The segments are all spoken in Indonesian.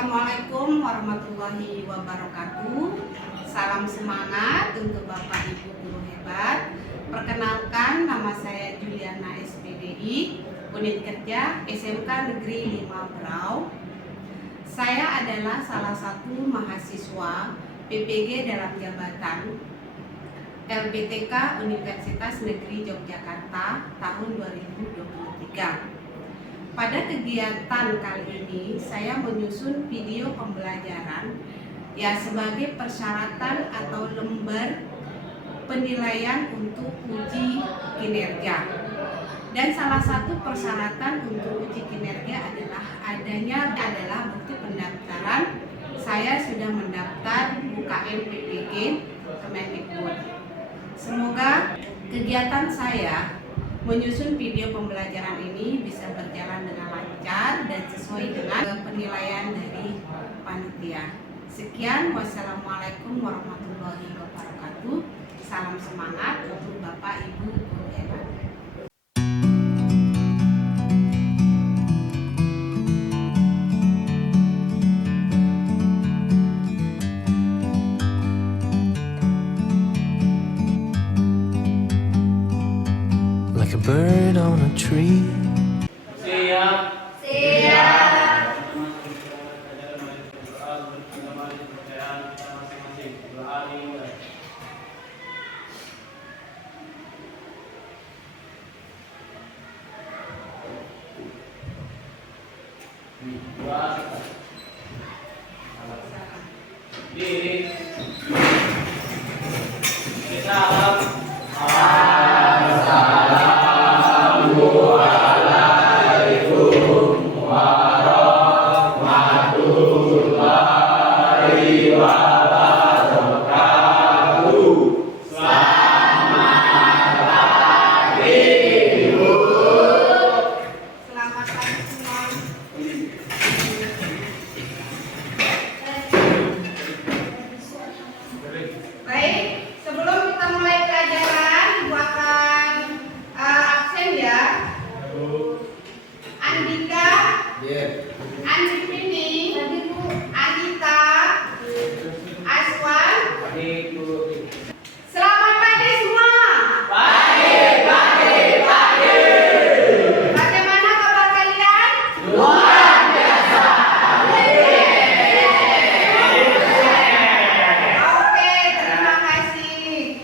Assalamualaikum warahmatullahi wabarakatuh. Salam semangat untuk Bapak Ibu guru hebat. Perkenalkan, nama saya Juliana SPDI, Unit Kerja SMK Negeri 5 Berau. Saya adalah salah satu mahasiswa PPG dalam jabatan LPTK Universitas Negeri Yogyakarta tahun 2023. Pada kegiatan kali ini, saya menyusun video pembelajaran sebagai persyaratan atau lembar penilaian untuk uji kinerja. Dan salah satu persyaratan untuk uji kinerja adalah bukti pendaftaran. Saya sudah mendaftar UKM PPG Kemendikbud. Semoga kegiatan saya menyusun video pembelajaran ini bisa berjalan dengan lancar dan sesuai dengan penilaian dari panitia. Sekian, wassalamualaikum warahmatullahi wabarakatuh. Salam semangat untuk Bapak Ibu guru hebat. Like a bird on a tree. Siap. Diri. Salam. Baik, sebelum kita mulai pelajaran, buatkan absen ya. Andika, Andipini, Anita, Aswan. Selamat pagi semua. Bagaimana kabar kalian? Oke, terima kasih.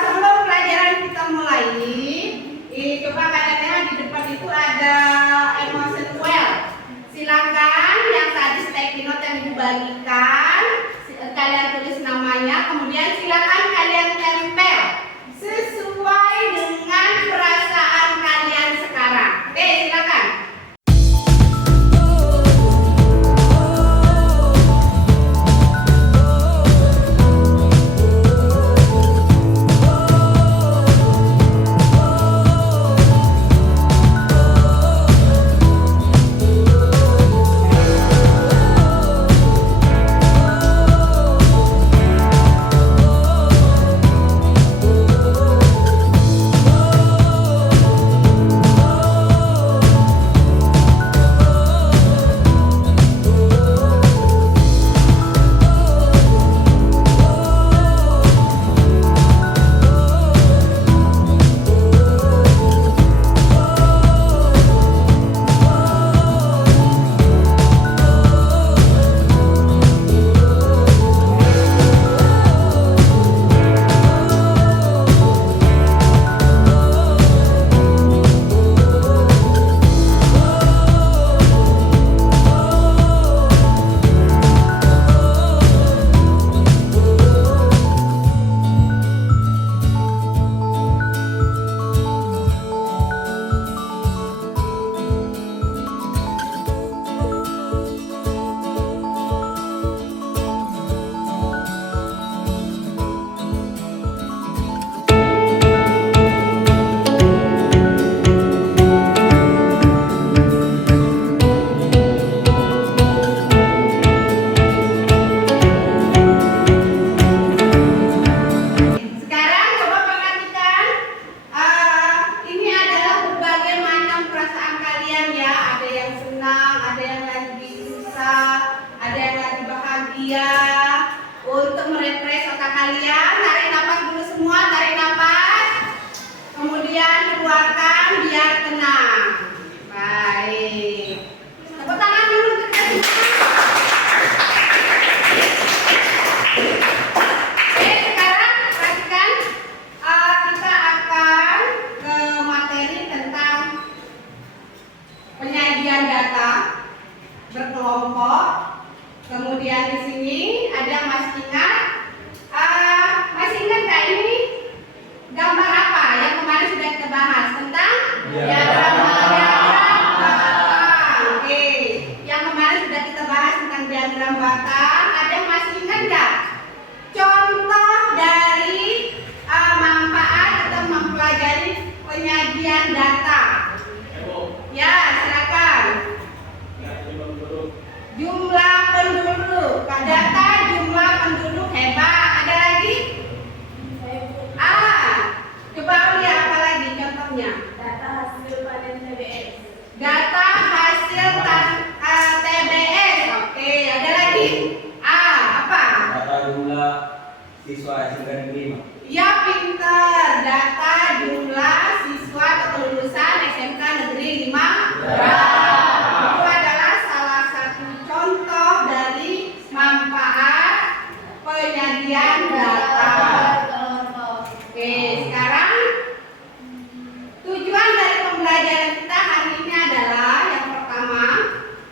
Sebelum pelajaran kita mulai, coba kalian lihat di depan itu ada emotion well. Silakan yang tadi sticky note yang Ibu bagikan, kalian tulis namanya, kemudian silakan kalian tempel sesuai dengan perasaan kalian sekarang. Oke, silakan. berbahagia. Untuk merefresh otak kalian, tarik nafas dulu semua, tarik nafas. Kemudian keluarkan biar tenang. Baik. Tepuk tangan dulu untuk kita semua. Oke, sekarang perhatikan, kita akan ke materi tentang penyajian data berkelompok. Kemudian di sini ada yang masih ingat, nggak ini gambar apa yang kemarin sudah kita bahas tentang diagram batang. Oke, yang kemarin sudah kita bahas tentang diagram batang. Ada yang masih ingat nggak? Contoh dari manfaat atau mempelajari penyajian data. Ya, silakan. Jumlah penduduk, data jumlah penduduk hebat. Ada lagi? Coba lihat apa lagi contohnya? Data hasil panen TBS. Data hasil TBS. Oke, ada lagi? Apa? Data jumlah siswa SMK Negeri 5. Ya, pinter. Data jumlah siswa atau lulusan SMK Negeri 5. Itu adalah salah satu contoh dari manfaat penyajian data. Oke, sekarang tujuan dari pembelajaran kita hari ini adalah yang pertama,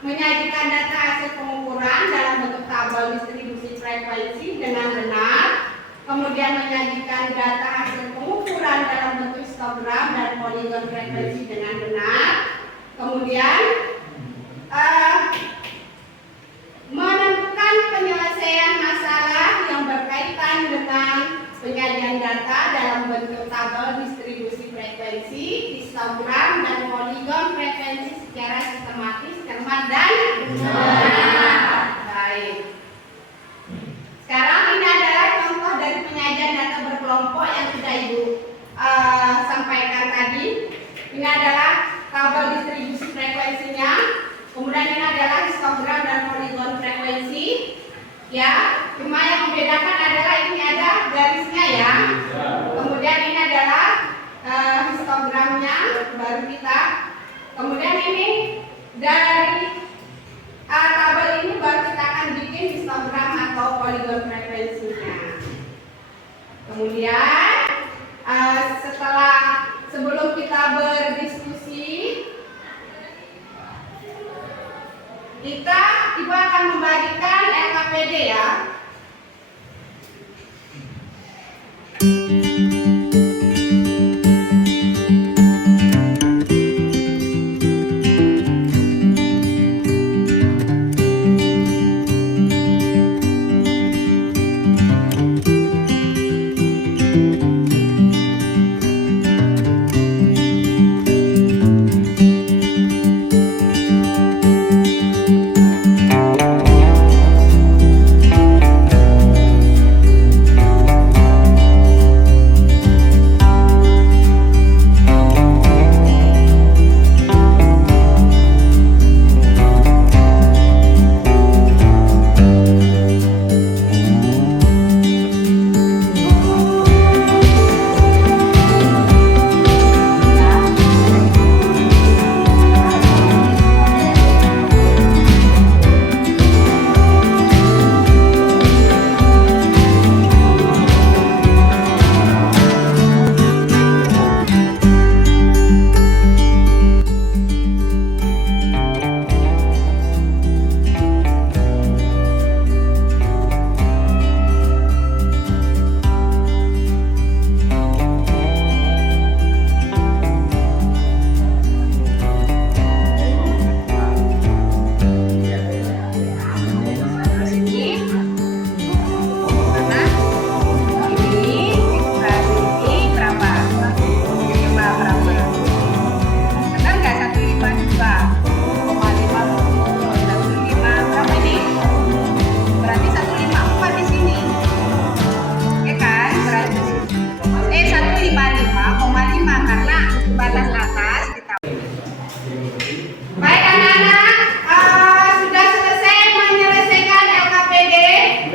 menyajikan data hasil pengukuran dalam bentuk tabel distribusi frekuensi dengan benar. Kemudian menyajikan data hasil pengukuran dalam bentuk histogram dan poligon frekuensi dengan benar. Kemudian menentukan penyelesaian masalah yang berkaitan dengan penyajian data dalam bentuk tabel distribusi frekuensi, histogram, dan poligon frekuensi secara sistematis, cermat, dan benar. Baik. Sekarang ini adalah contoh dari penyajian data berkelompok yang sudah Ibu sampaikan tadi. Ini adalah tabel distribusi frekuensinya. Kemudian ini adalah histogram dan poligon frekuensi. Ya, cuma yang membedakan adalah ini ada garisnya ya. Kemudian ini adalah histogramnya baru kita. Kemudian ini dari tabel ini baru kita akan bikin histogram atau poligon frekuensinya. Kemudian sebelum kita berdiskusi, Ibu akan membagikan LKPD ya.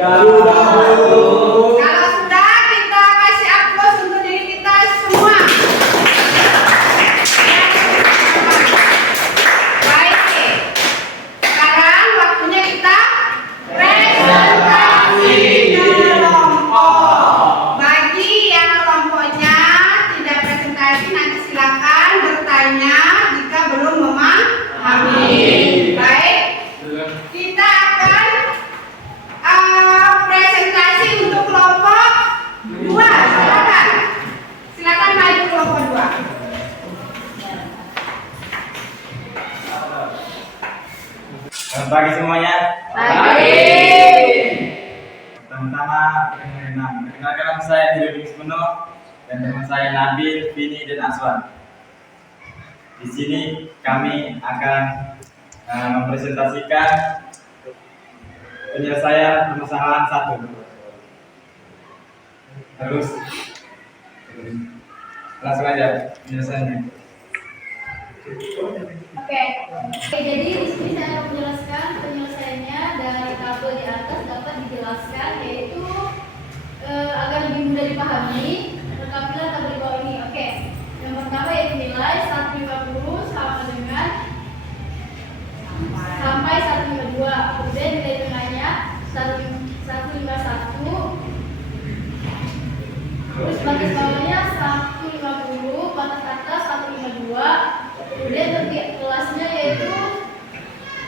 Kalau sudah, kita kasih aplaus untuk diri kita semua. Baik, sekarang waktunya kita presentasi kelompok. Bagi yang kelompoknya tidak presentasi, nanti silakan bertanya jika belum memahami. Baik, kita akan presentasi untuk kelompok 2. Silakan maju kelompok 2. Selamat pagi semuanya. Pagi. Pertama-tama, perkenalkan nama saya Diruding Semono dan teman saya Nabil, Vini, dan Aswan. Di sini kami akan mempresentasikan penyelesaian permasalahan 1. Terus langsung aja penyelesaiannya. Oke, jadi di sini saya akan menjelaskan penyelesaiannya dari tabel di atas dapat dijelaskan, yaitu agar lebih mudah dipahami. Lengkapilah tabel di bawah ini. Oke, yang pertama yaitu nilai 150 sama dengan sampai 152. Kemudian nilai tengahnya 151. Terus batas bawahnya 150, batas atas 152. Kemudian tepi kelasnya yaitu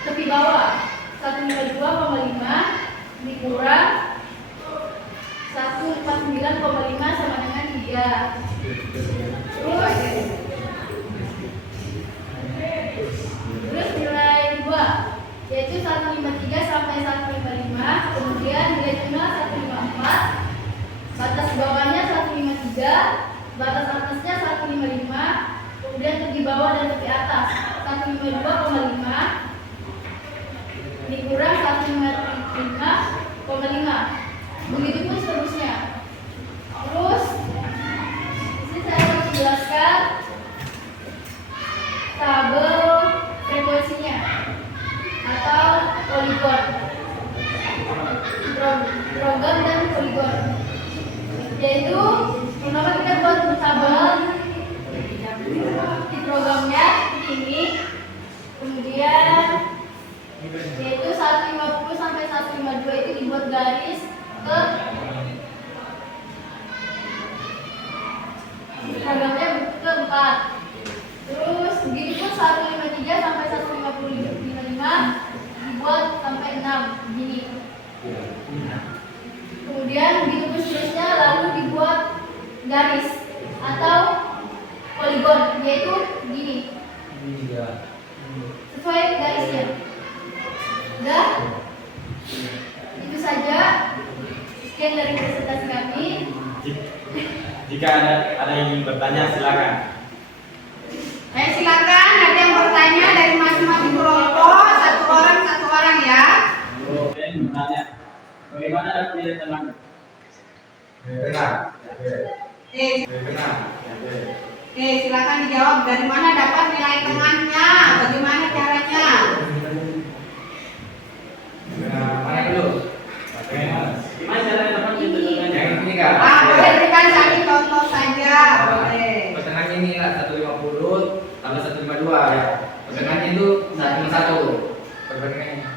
tepi bawah 152,5 dikurang 149,5 sama dengan 3. Terus nilai 2 yaitu 153 sampai 155. Kemudian nilai tengah 154. Batas bawahnya 153, batas atasnya 155. Kemudian tepi bawah dan tepi atas 152,5 dikurang 155,5. Begitu pun seterusnya. Terus di sini saya akan menjelaskan tabel frekuensinya atau poligon, program dan poligon. Yaitu pertama kita buat tabel di programnya ini, kemudian yaitu 150 sampai 152 itu dibuat garis ke programnya ke 4. Terus begitu pun 153 sampai 155 dibuat sampai 6 begini. Kemudian begitu pun seterusnya, lalu dibuat garis atau poligon, yaitu gini. Sesuai garisnya. Udah? Itu saja. Sekian dari presentasi kami. Jika ada yang ingin bertanya, silakan. Silakan ada yang bertanya dari masing-masing kelompok, satu orang ya. Oke, bertanya. Bagaimana ada pilihan teman? Benar. Benar. Silakan dijawab, dari mana dapat nilai tengahnya, bagaimana caranya? Mana dulu? Gimana caranya dapat nilai? Yang ini kan? Boleh berikan satu contoh saja, boleh. Pertengahannya ini lah 150 tambah 152 ya. Pertengahannya itu 151. Perbandingannya.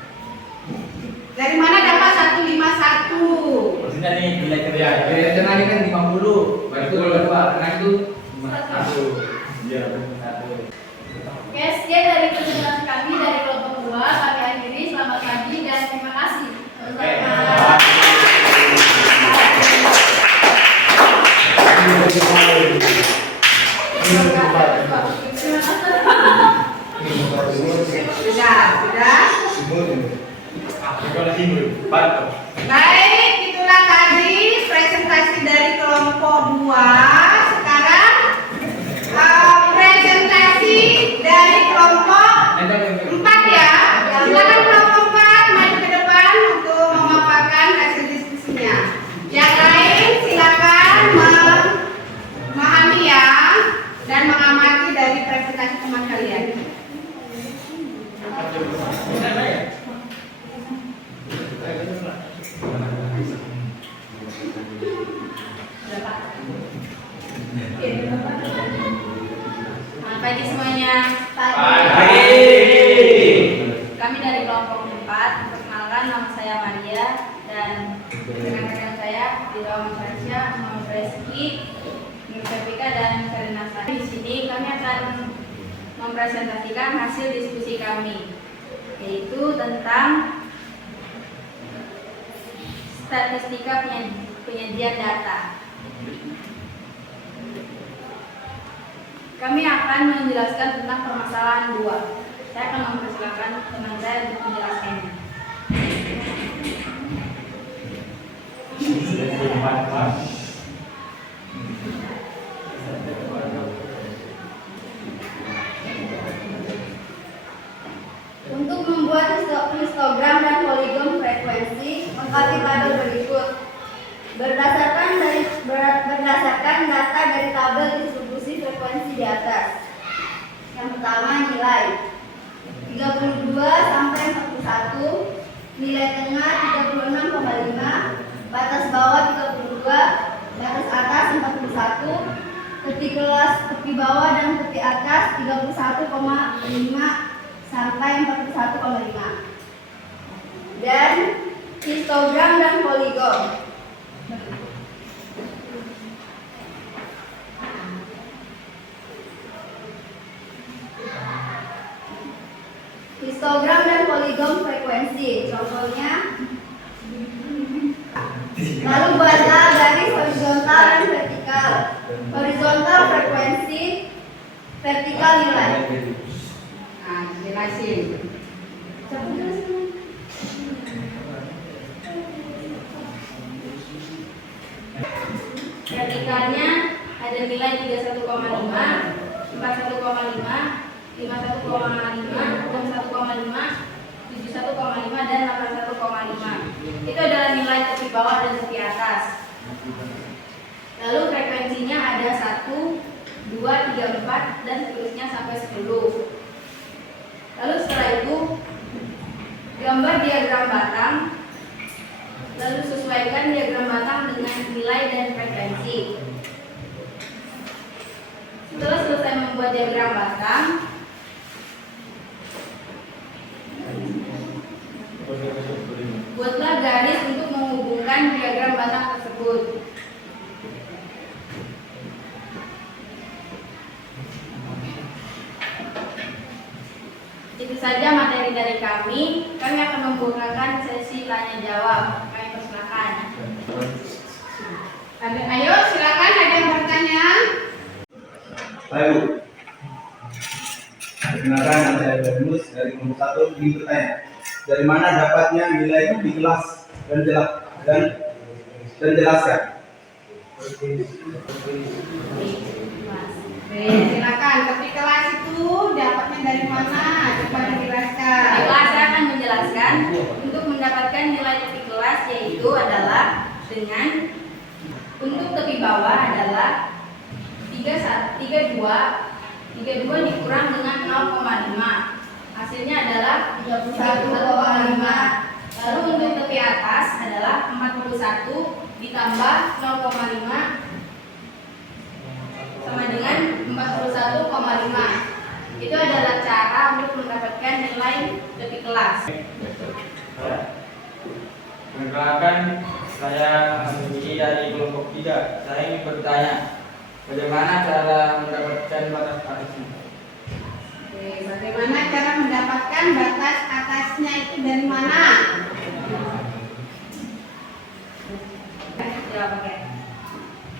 Dari mana dapat 151? Maksudnya nih nilai kerja. Pertengahannya kan 50. Baru itu 22. Tengah itu 51. Iya, 1. Oke, sekian dari presentasi kami dari kelompok 2. Kami akhiri. Selamat pagi dan terima kasih. Sudah? Baik, itulah tadi presentasi dari kelompok 2. Sekarang presentasi dari kelompok 4 ya. Silakan kelompok 4 maju ke depan untuk memaparkan hasil diskusinya. Yang lain silakan memahami ya dan mengamati dari presentasi teman kalian. Benar. pagi semuanya. Pagi. Kami dari kelompok 4. Perkenalkan, nama saya Maria dan rekan-rekan saya di bawah Mas Rasya, Muhammad Reski, Nur Fevika dan Karina Sari. Di sini kami akan mempresentasikan hasil diskusi kami, yaitu tentang statistika penyajian data. Kami akan menjelaskan tentang permasalahan 2. Saya akan mempersilakan teman saya untuk menjelaskannya. Untuk membuat histogram dan poligon frekuensi, lengkapi tabel berikut. Berdasarkan data dari tabel distribusi frekuensi di atas. Yang pertama, nilai 32 sampai 41, nilai tengah 36,5, batas bawah 32, batas atas 41, tepi bawah dan tepi atas 31,5 sampai 41,5. Dan histogram dan poligon. Histogram dan poligon frekuensi. Contohnya, lalu buatlah garis horizontal dan vertikal. Horizontal frekuensi, vertikal nilai. Nah, jelasin. Coba jelasin. Vertikalnya ada nilai 31,5, 41,5, 51,5, 61,5, 71,5 dan 81,5. Itu adalah nilai tepi bawah dan tepi atas. Lalu frekuensinya ada 1, 2, 3, 4 dan seterusnya sampai 10. Lalu setelah itu gambar diagram batang. Lalu sesuaikan diagram batang dengan nilai dan frekuensi. Setelah selesai membuat diagram batang, buatlah garis untuk menghubungkan diagram batang tersebut. Itu saja materi dari kami. Kami akan membukakan sesi tanya jawab. Kami persilakan. Ayo silakan, ada yang bertanya? Baik, Bu. Perkenalkan, nama saya Bermus dari kelompok 1 ingin bertanya, dari mana dapatnya nilai di kelas dan jelaskan. Silakan. Tapi kelas itu dapatnya dari mana? Coba dijelaskan. Baiklah, saya akan menjelaskan. Untuk mendapatkan nilai tepi kelas yaitu adalah dengan untuk tepi bawah adalah 32 dikurang dengan 0,5. Hasilnya adalah 31,5. Lalu untuk tepi atas adalah 41 ditambah 0,5 sama dengan 41,5. Itu adalah cara untuk mendapatkan nilai tepi kelas. Perkenalkan, saya Hamidi dari kelompok 3. Saya ingin bertanya, bagaimana cara mendapatkan batas atasnya? Oke, bagaimana cara mendapatkan batas atasnya itu dari mana? Jawab pakai.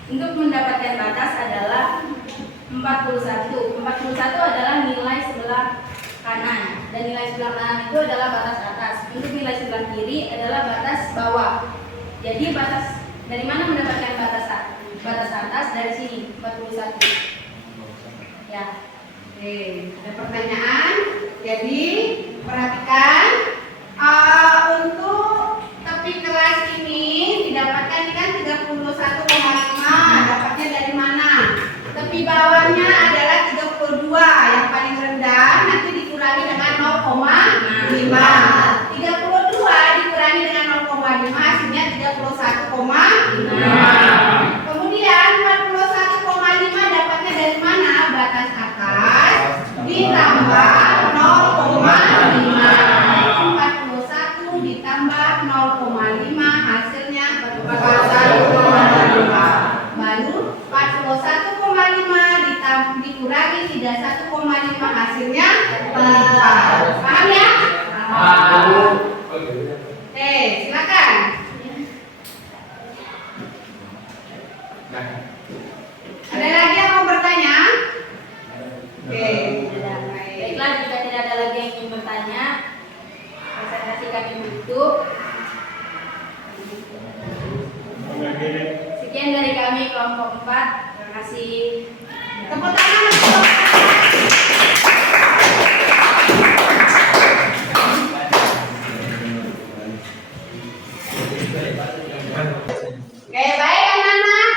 Untuk mendapatkan batas adalah 41. 41 adalah nilai sebelah kanan dan nilai sebelah kanan itu adalah batas atas. Untuk nilai sebelah kiri adalah batas bawah. Jadi batas dari mana mendapatkan batas atas? Dari sini 41. Ya. Oke, ada pertanyaan. Jadi perhatikan, untuk tepi kelas ini didapatkan kan 31,5. Dapatnya dari mana? Tepi bawahnya adalah 32, yang paling rendah nanti dikurangi dengan 0,5. 32 dikurangi dengan 0,5 hasilnya 31,5. Kemudian 41,5 dapatnya dari mana? Batas atas ditambah 0,5 hasilnya 41,5. Baru 41,5 dikurangi 31,5 hasilnya 4. Paham ya? Oke, silakan. Ada lagi yang mau bertanya? Oke. Baiklah, jika tidak ada lagi yang ingin bertanya, presentasi kami tutup. Sekian dari kami kelompok 4. Terima kasih. Tepuk tangan untuk Oke, baik anak-anak.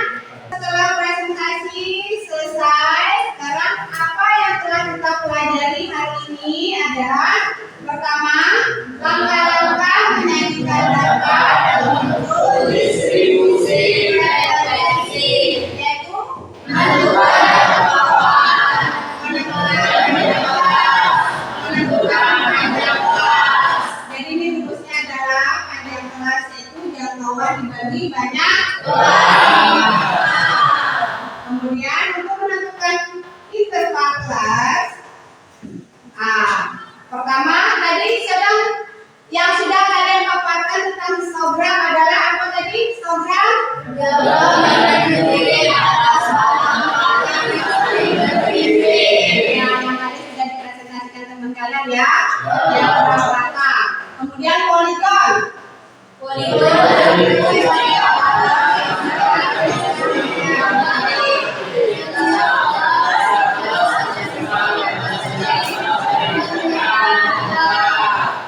Setelah presentasi selesai, sekarang apa yang telah kita pelajari hari ini adalah pertama, langkah-langkah menyajikan data dalam bentuk distribusi referensi, yaitu menentukan panjang kelas. Jadi ini rumusnya adalah panjang kelas itu jangkauan dibagi banyak kelas. Kemudian untuk menentukan interval kelas, pertama tadi yang sudah kalian paparkan tentang histogram adalah apa tadi? Histogram yang tadi sudah dipresentasikan teman kalian ya, diagram rata. Kemudian poligon.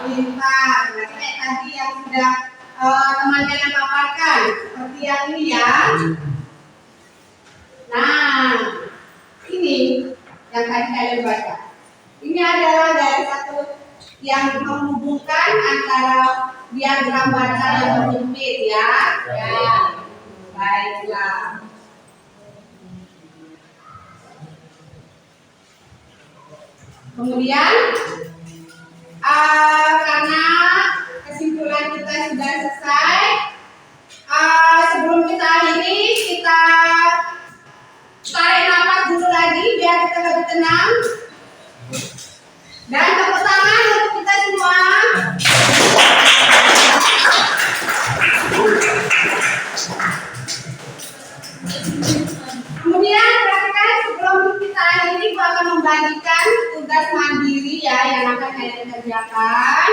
Lintas, nah kayak tadi yang sudah teman kalian paparkan, seperti yang ini ya. Nah, ini yang tadi kalian baca. Ini adalah dari satu yang menghubungkan antara diagram baca yang menyempit ya. Ya, baiklah. Kemudian karena kesimpulan kita sudah selesai, sebelum kita akhiri, kita tarik nafas dulu lagi biar kita lebih tenang. Dan tepuk tangan untuk kita semua. Kemudian perhatikan sebelum kita akhiri, aku akan membagikan tugas mandiri ya yang akan kalian kerjakan.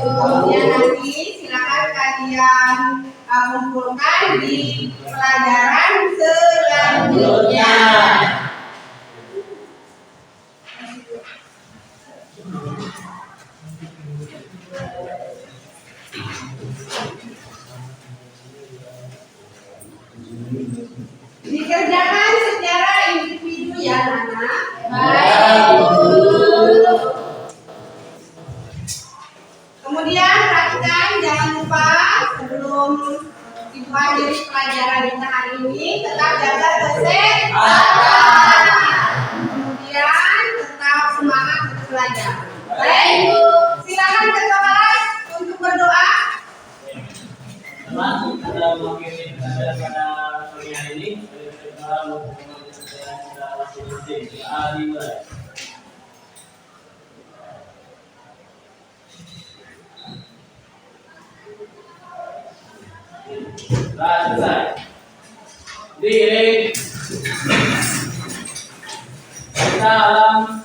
Kemudian nanti silakan kalian kumpulkan di pelajaran selanjutnya. Dikerjakan secara individu ya anak. Kemudian perhatikan jangan lupa sebelum ibu akhiri pelajaran kita hari ini tetap jaga kesehatan. Kemudian tetap semangat untuk belajar. Baik, silakan ketua kelas untuk berdoa. Teman, kita mengakhiri pelajaran pada pagi hari ini. Kita selesai. Diri. Salam.